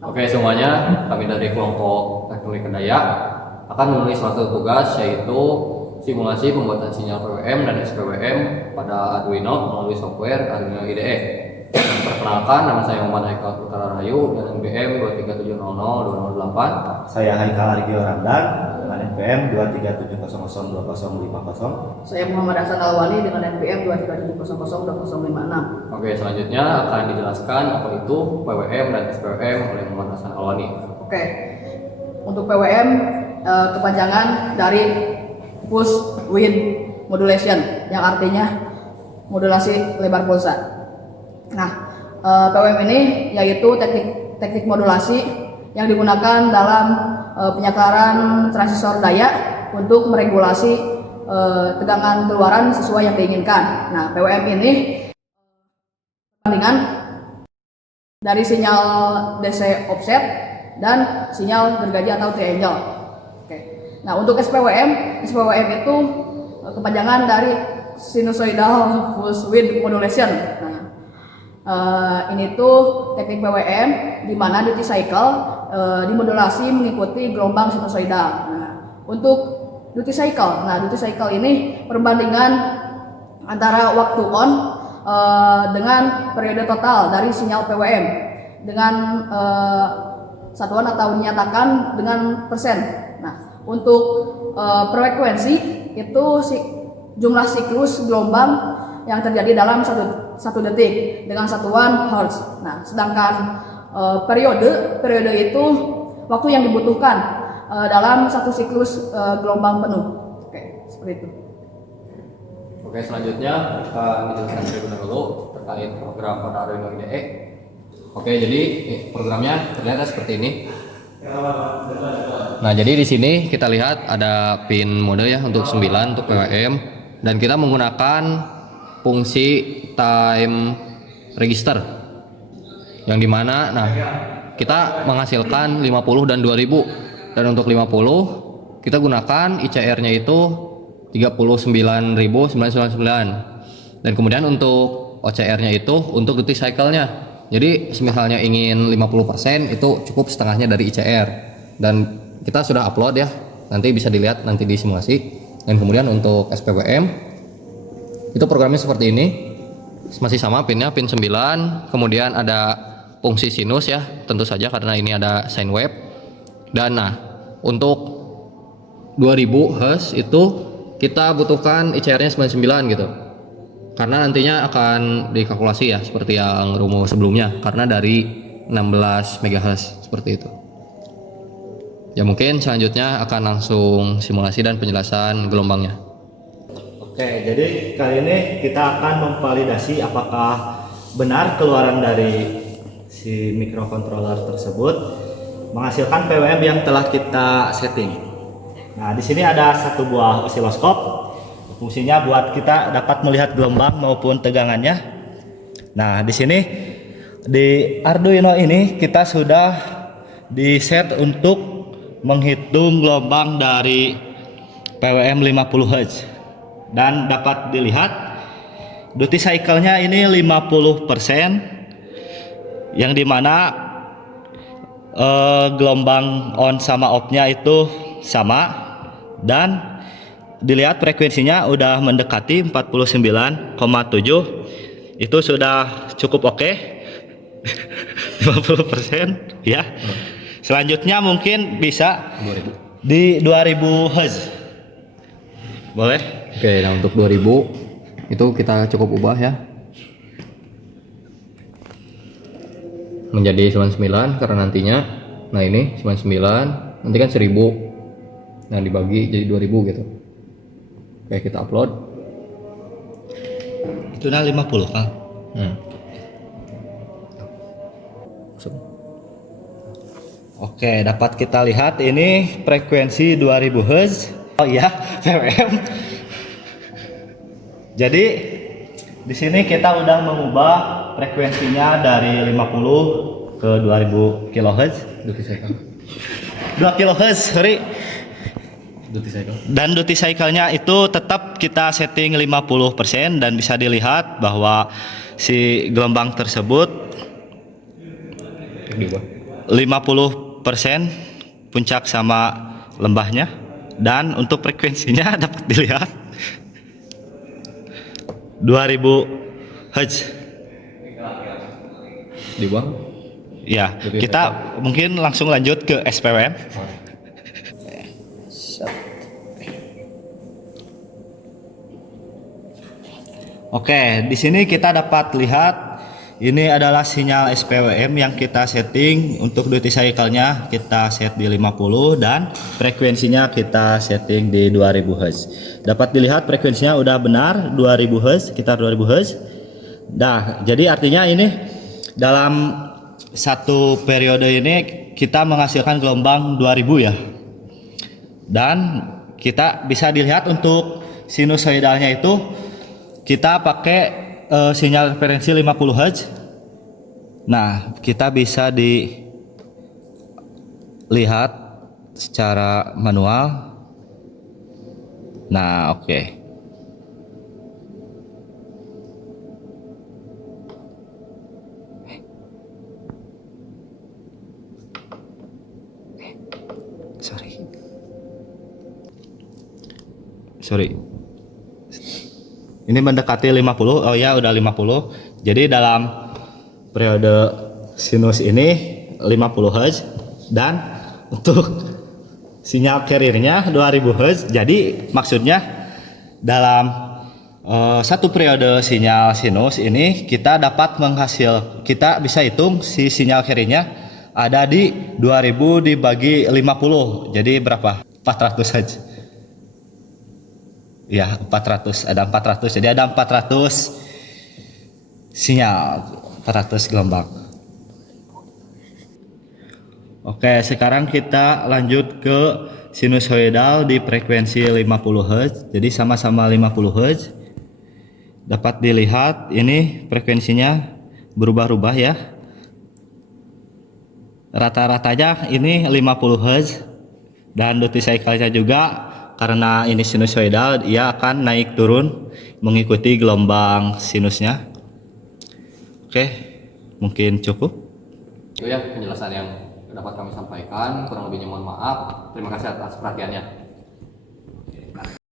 Oke semuanya, kami dari kelompok teknik Kendaya akan menulis suatu tugas yaitu simulasi pembuatan sinyal PWM dan SPWM pada Arduino melalui software Arduino IDE. Perkenalkan, nama saya Muhammad Haikal Putra Rahayu dengan NPM 237002008. Saya Haikal Argio Ramdan dengan NPM 237002050. Saya Muhammad Hasan Alwani dengan NPM 237002056. Oke, selanjutnya akan dijelaskan apa itu PWM dan SPWM oleh Muhammad Hasan Alwani. Oke, untuk PWM kepanjangan dari Pulse Width Modulation yang artinya modulasi lebar pulsa. Nah, PWM ini yaitu teknik modulasi yang digunakan dalam penyakaran transistor daya untuk meregulasi tegangan keluaran sesuai yang diinginkan. Nah, PWM ini perbandingan dari sinyal DC offset dan sinyal gergaji atau triangle. Oke. Nah, untuk SPWM itu kepanjangan dari sinusoidal pulse width modulation. Nah, ini tuh teknik PWM di mana duty cycle dimodulasi mengikuti gelombang sinusoidal. Nah, untuk duty cycle ini perbandingan antara waktu on dengan periode total dari sinyal PWM dengan satuan atau dinyatakan dengan persen. Nah, untuk frekuensi itu jumlah siklus gelombang yang terjadi dalam satu detik dengan satuan hertz. Nah, sedangkan periode itu waktu yang dibutuhkan dalam satu siklus gelombang penuh. Oke, seperti itu. Oke, selanjutnya kita menjelaskan terlebih dahulu terkait program pada Arduino IDE. Oke, jadi programnya terlihat seperti ini. Nah, jadi di sini kita lihat ada pin mode ya untuk 9 untuk PWM dan kita menggunakan fungsi time register yang dimana kita menghasilkan 50 dan 2000 dan untuk 50 kita gunakan ICR-nya itu 39.999 dan kemudian untuk OCR-nya itu untuk duty cycle-nya. Jadi misalnya ingin 50% itu cukup setengahnya dari ICR dan kita sudah upload ya, nanti bisa dilihat nanti di simulasi. Dan kemudian untuk SPWM itu programnya seperti ini, masih sama pinnya pin 9, kemudian ada fungsi sinus ya tentu saja karena ini ada sine wave. Dan untuk 2000 Hz itu kita butuhkan ICR-nya 99 gitu. Karena nantinya akan dikalkulasi ya seperti yang rumus sebelumnya karena dari 16 MHz seperti itu. Ya mungkin selanjutnya akan langsung simulasi dan penjelasan gelombangnya. Oke, jadi kali ini kita akan memvalidasi apakah benar keluaran dari si microcontroller tersebut menghasilkan PWM yang telah kita setting. Nah, di sini ada satu buah osiloskop. Fungsinya buat kita dapat melihat gelombang maupun tegangannya. Nah, di sini di Arduino ini kita sudah di set untuk menghitung gelombang dari PWM 50 Hz. Dan dapat dilihat duty cycle-nya ini 50% yang dimana gelombang on sama off-nya itu sama dan dilihat frekuensinya udah mendekati 49,7. Itu sudah cukup oke. 50% ya. Selanjutnya mungkin bisa 2000. Di 2000 Hz. Boleh? Oke, nah untuk 2000 itu kita cukup ubah ya menjadi 99 karena nantinya ini 99 nanti kan 1000 nah dibagi jadi 2000 gitu. Oke, kita upload. Itu 50 kan? Oke, dapat kita lihat ini frekuensi 2000 Hz. Oh iya, PWM. Jadi di sini kita udah mengubah frekuensinya dari 50 ke 2000 kHz. Duty cycle. 2 kHz, sorry. Duty cycle. Dan duty cycle-nya itu tetap kita setting 50% dan bisa dilihat bahwa si gelombang tersebut 50% puncak sama lembahnya, dan untuk frekuensinya dapat dilihat 2000 Hz. Dibuang. Ya, kita mungkin langsung lanjut ke SPWM. Oke, di sini kita dapat lihat ini adalah sinyal SPWM yang kita setting. Untuk duty cycle-nya kita set di 50 dan frekuensinya kita setting di 2000 Hz. Dapat dilihat frekuensinya udah benar 2000 Hz, sekitar 2000 Hz. Nah, jadi artinya ini dalam satu periode ini kita menghasilkan gelombang 2000 ya. Dan kita bisa dilihat untuk sinusoidalnya itu kita pakai sinyal referensi 50 Hz. Nah, kita bisa dilihat secara manual. Nah, oke. Sorry. Ini mendekati 50. Oh ya, udah 50. Jadi dalam periode sinus ini 50 Hz dan untuk sinyal carrier-nya 2000 Hz. Jadi maksudnya dalam satu periode sinyal sinus ini kita kita bisa hitung si sinyal carrier-nya ada di 2000 dibagi 50. Jadi berapa? 400 Hz. Ya, 400, ada 400. Jadi ada 400 sinyal, 400 gelombang. Oke, sekarang kita lanjut ke sinusoidal di frekuensi 50 Hz. Jadi sama-sama 50 Hz. Dapat dilihat ini frekuensinya berubah-ubah ya. Rata-ratanya ini 50 Hz dan duty cycle-nya juga. Karena ini sinusoidal, ia akan naik turun mengikuti gelombang sinusnya. Oke, mungkin cukup. Itu ya penjelasan yang dapat kami sampaikan. Kurang lebihnya mohon maaf. Terima kasih atas perhatiannya.